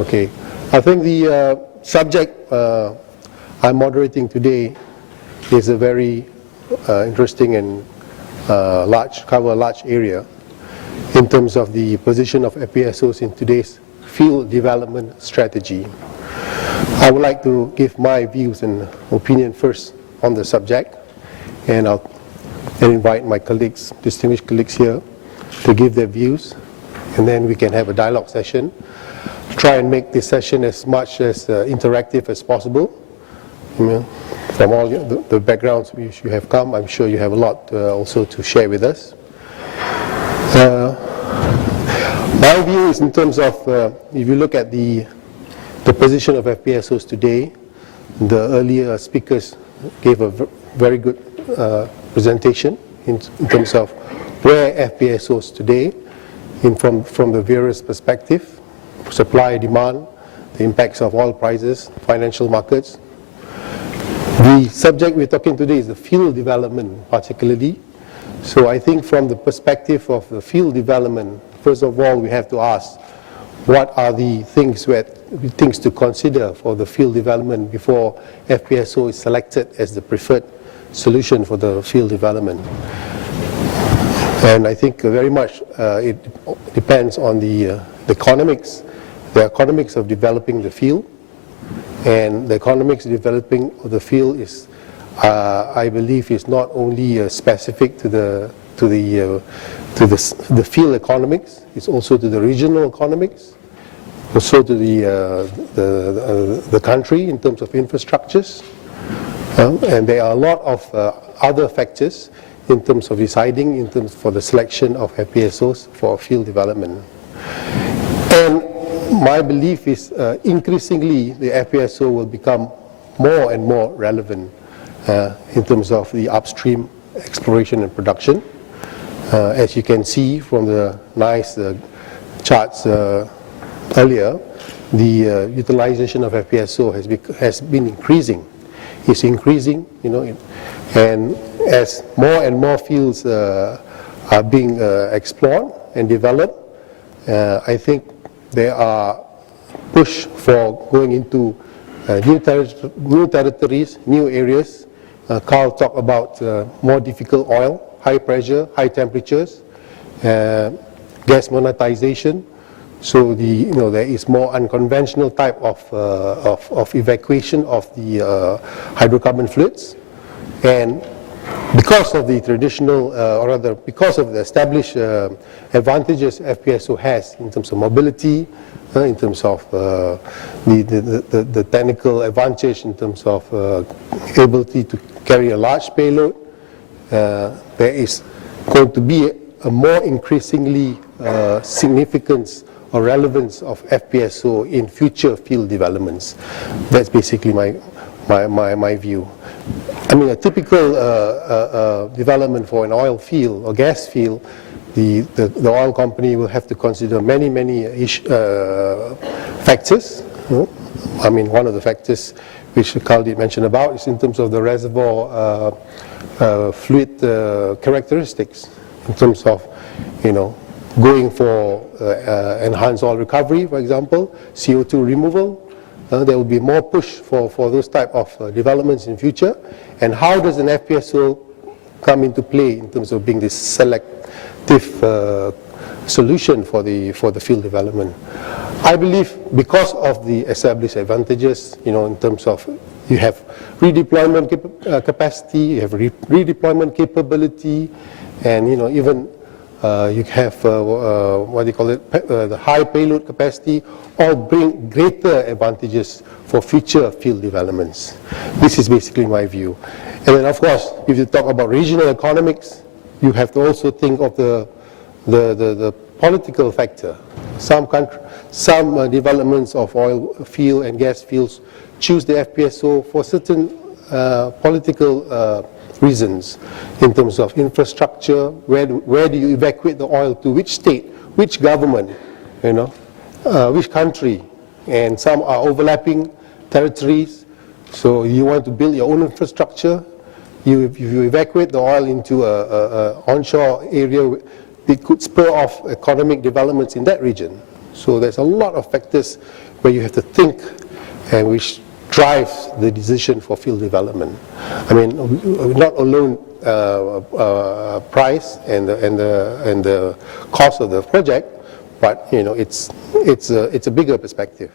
Okay. I think the subject I'm moderating today is a very interesting and cover a large area in terms of the position of FPSOs in today's field development strategy. I would like to give my views and opinion first on the subject, and I'll invite my colleagues, distinguished colleagues here, to give their views, and then we can have a dialogue session. Try and make this session as much as interactive as possible. From all the backgrounds which you have come, I'm sure you have a lot also to share with us. My view is in terms of, if you look at the position of FPSOs today, the earlier speakers gave a very good presentation in terms of where FPSOs today, from the various perspectives, supply, demand, the impacts of oil prices, financial markets. The subject we're talking today is the field development particularly. So I think from the perspective of the field development, first of all we have to ask what are the things to consider for the field development before FPSO is selected as the preferred solution for the field development. And I think very much it depends on the economics of developing the field. And the economics of developing the field is, I believe, is not only specific to the field economics. It's also to the regional economics, also to the country in terms of infrastructures, and there are a lot of other factors in terms of deciding for the selection of FPSOs for field development. And my belief is increasingly the FPSO will become more and more relevant in terms of the upstream exploration and production. As you can see from the nice charts earlier, the utilization of FPSO has been increasing. It's increasing, and as more and more fields are being explored and developed, I think there are push for going into new territories, new areas. Carl talked about more difficult oil, high pressure, high temperatures, gas monetization. So there is more unconventional type of evacuation of the hydrocarbon fluids, and because of the traditional, or rather because of the established advantages FPSO has in terms of mobility, in terms of the technical advantage, in terms of ability to carry a large payload, there is going to be a more increasingly significance or relevance of FPSO in future field developments. That's basically my view. I mean, a typical development for an oil field or gas field, the oil company will have to consider many factors. I mean, one of the factors which Carl did mention about is in terms of the reservoir fluid characteristics, in terms of going for enhanced oil recovery, for example, CO2 removal. There will be more push for those type of developments in future. And how does an FPSO come into play in terms of being this selective solution for the field development? I believe because of the established advantages, in terms of you have redeployment capacity, you have redeployment capability, and even you have the high payload capacity, all bring greater advantages for future field developments. This is basically my view. And then, of course, if you talk about regional economics, you have to also think of the political factor. Some developments of oil field and gas fields choose the FPSO for certain political reasons, in terms of infrastructure, where do you evacuate the oil to, which state, which government, which country, and some are overlapping territories, so you want to build your own infrastructure. If you evacuate the oil into an onshore area, it could spur off economic developments in that region. So there's a lot of factors where you have to think, and which drives the decision for field development. I mean, not alone price and the cost of the project, but it's a bigger perspective.